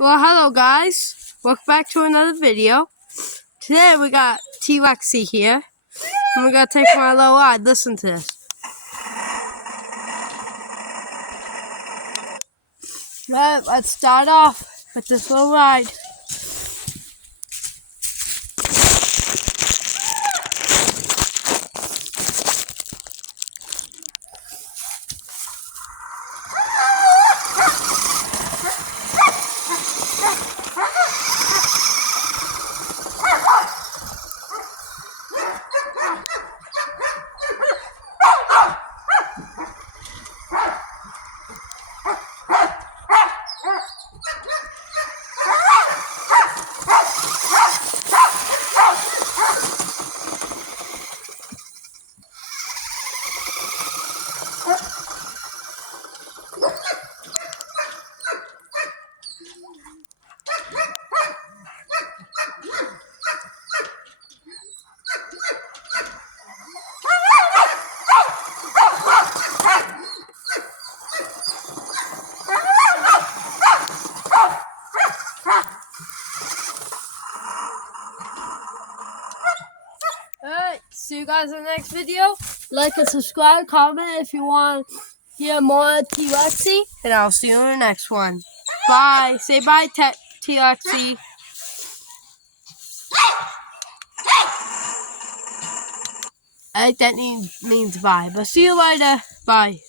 Well, hello guys. Welcome back to another video. Today we got T-Rexy here. And we're going to take my little ride. Listen to this. Alright, let's start off with this little ride. Alright, see you guys in the next video. Like and subscribe, comment if you want to hear more T-Rexy. And I'll see you in the next one. Bye. Say bye, T-Rexy. I think that means bye. But see you later. Bye.